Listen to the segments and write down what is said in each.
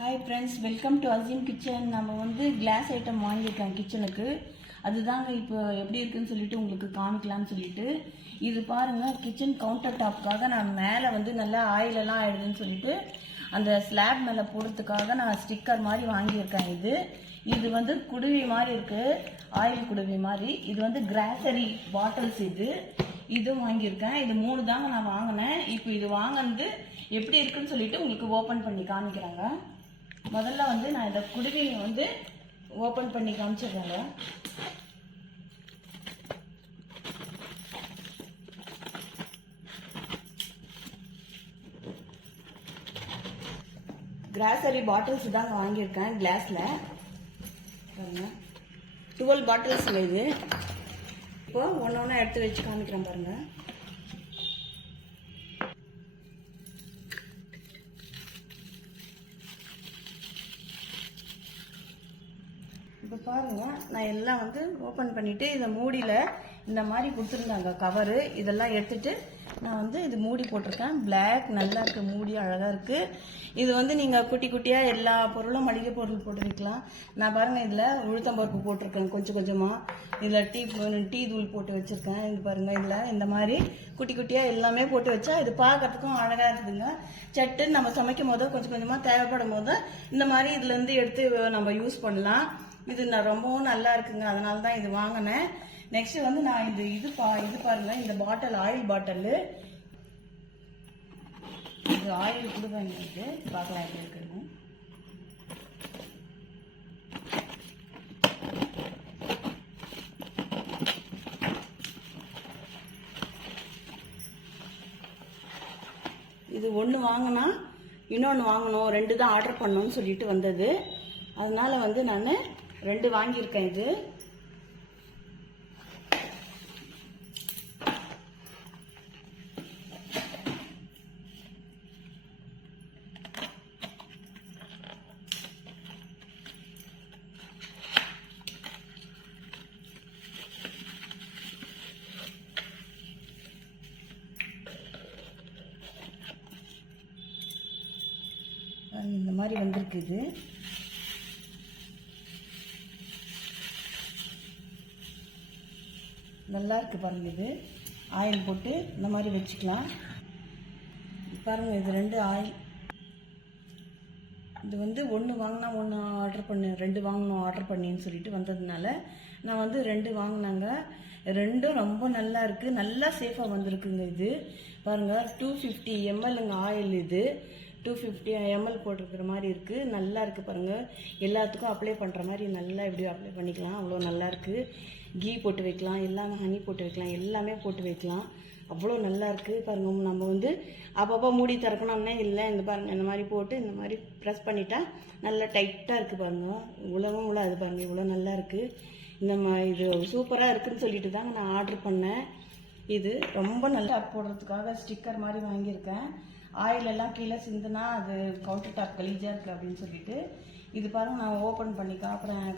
Hi friends, welcome to Aseem kitchen. நம்ம வந்து glass item வாங்கியிருக்கோம் கிச்சனுக்கு. அதுதாங்க இப்போ எப்படி இருக்குன்னு சொல்லிட்டு உங்களுக்கு காமிக்கலான்னு சொல்லிட்டு. இது பாருங்கள், கிச்சன் கவுண்டர் டாப்புக்காக நான் மேலே வந்து நல்லா ஆயிலெல்லாம் ஆயிடுதுன்னு சொல்லிட்டு அந்த ஸ்லாப் மேலே போடுறதுக்காக நான் ஸ்டிக்கர் மாதிரி வாங்கியிருக்கேன். இது வந்து குடுவி மாதிரி இருக்குது, ஆயில் குடுவி மாதிரி. இது வந்து கிராசரி பாட்டில்ஸ். இதுவும் வாங்கியிருக்கேன். இது 3 தாங்க நான் வாங்கினேன். இப்போ இது வாங்கினது எப்படி இருக்குன்னு சொல்லிட்டு உங்களுக்கு ஓப்பன் பண்ணி காமிக்கிறாங்க. முதல்ல வந்து நான் இந்த குடுவியை வந்து ஓப்பன் பண்ணி காமிச்சிடுறேங்க. கிராசரி பாட்டில்ஸ் தாங்க வாங்கியிருக்கேன். கிளாஸில் பாருங்க, 12 பாட்டில்ஸுங்க இது. இப்போ ஒன்று ஒன்றா எடுத்து வச்சு காமிக்கிறேன் பாருங்கள். இப்போ பாருங்கள், நான் எல்லாம் வந்து ஓப்பன் பண்ணிவிட்டு இதை மூடியில் இந்த மாதிரி கொடுத்துருந்தாங்க கவரு. இதெல்லாம் எடுத்துகிட்டு நான் வந்து இது மூடி போட்டிருக்கேன். பிளாக் நல்லா இருக்குது, மூடி அழகாக இருக்குது. இது வந்து நீங்கள் குட்டி குட்டியாக எல்லா பொருளும் மளிகை பொருள் போட்டு வைக்கலாம். நான் பாருங்கள், இதில் உளுத்தம்பருப்பு போட்டிருக்கேன் கொஞ்சம் கொஞ்சமாக. இதில் டீ தூள் போட்டு வச்சுருக்கேன். இது பாருங்கள், இதில் இந்த மாதிரி குட்டி குட்டியாக எல்லாமே போட்டு வச்சா இது பார்க்கறதுக்கும் அழகாக இருக்குதுங்க. சட்டுன்னு நம்ம சமைக்கும் போது கொஞ்சம் கொஞ்சமாக தேவைப்படும் போது இந்த மாதிரி இதுலேருந்து எடுத்து நம்ம யூஸ் பண்ணலாம். இது ரொம்பவும் நல்லா இருக்குங்க, அதனால தான் இது வாங்கினேன். நெக்ஸ்ட் வந்து நான் இது பாருங்க, இந்த பாட்டில் ஆயில் பாட்டில். இது ஆயில் கொடுப்பாங்க. இது பார்க்கலாம் எப்படி இருக்குன்னு. இது ஒன்று வாங்கினா இன்னொன்று வாங்கணும், 2 தான் ஆர்டர் பண்ணணும்னு சொல்லிட்டு வந்தது. அதனால வந்து நான் 2 வாங்கியிருக்கேன். இது இந்த மாதிரி வந்திருக்குது. நல்லா இருக்கு பாருங்க. இது ஆயில் போட்டு இந்த மாதிரி வச்சுக்கலாம். பாருங்க, இது 2 ஆயில். இது வந்து 1 வாங்கினா 1 ஆர்டர் பண்ணு, 2 வாங்கணும் ஆர்டர் பண்ணின்னு சொல்லிட்டு வந்ததுனால நான் வந்து 2 வாங்கினாங்க. 2ம் ரொம்ப நல்லா இருக்குது, நல்லா சேஃபாக வந்திருக்குங்க. இது பாருங்கள், 250 mlங்க ஆயில். இது 250 ml போட்டிருக்கிற மாதிரி இருக்குது. நல்லா இருக்குது பாருங்கள். எல்லாத்துக்கும் அப்ளை பண்ணுற மாதிரி நல்லா இப்படி அப்ளை பண்ணிக்கலாம். அவ்வளோ நல்லா இருக்குது. கீ போட்டு வைக்கலாம், எல்லாமே ஹனி போட்டு வைக்கலாம், எல்லாமே போட்டு வைக்கலாம். அவ்வளோ நல்லா இருக்குது பாருங்கள். நம்ம வந்து அப்பப்போ மூடி திறக்கணும்னே இல்லை. இந்த பாருங்கள், இந்த மாதிரி போட்டு இந்த மாதிரி ப்ரெஸ் பண்ணிட்டா நல்லா டைட்டாக இருக்குது பாருங்கள். உலகம் உள்ள அது பாருங்கள், இவ்வளோ நல்லா இருக்குது. இது சூப்பராக இருக்குதுன்னு சொல்லிட்டு தாங்க நான் ஆர்டர் பண்ணேன். இது ரொம்ப நல்லா போடுறதுக்காக ஸ்டிக்கர் மாதிரி வாங்கியிருக்கேன். ஆயில் எல்லாம் கீழே சிந்துனா அது கவுண்டர் டாப் கலீஜாக இருக்குது அப்படின்னு சொல்லிட்டு. இது பாருங்கள், நான் ஓப்பன் பண்ணி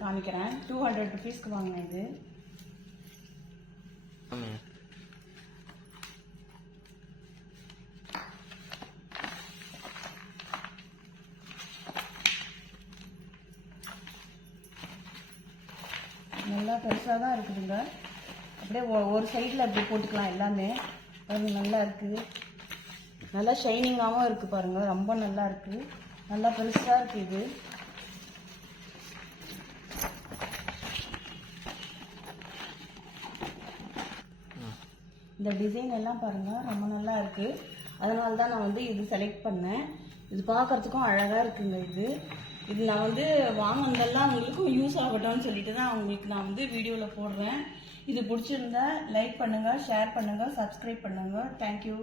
காமிக்கிறேன். 200 rupeesக்கு வாங்கினேன். இது நல்லா பெருசாக தான் இருக்குதுங்க. அப்படியே ஒரு சைடில் அப்படி போட்டுக்கலாம் எல்லாமே. பாருங்கள், நல்லா இருக்குது. நல்லா ஷைனிங்காகவும் இருக்குது பாருங்கள். ரொம்ப நல்லா இருக்குது, நல்லா பெருசாக இருக்குது. இது இந்த டிசைன் எல்லாம் பாருங்கள், ரொம்ப நல்லா இருக்குது. அதனால தான் நான் வந்து இது செலக்ட் பண்ணேன். இது பார்க்குறதுக்கும் அழகாக இருக்குங்க. இது நான் வந்து வாங்கினதெல்லாம் உங்களுக்கும் யூஸ் ஆகட்டும்னு சொல்லிட்டு தான் உங்களுக்கு நான் வந்து வீடியோவில் போடுறேன். இது பிடிச்சிருந்தா லைக் பண்ணுங்கள், ஷேர் பண்ணுங்கள், சப்ஸ்கிரைப் பண்ணுங்கள். தேங்க்யூ.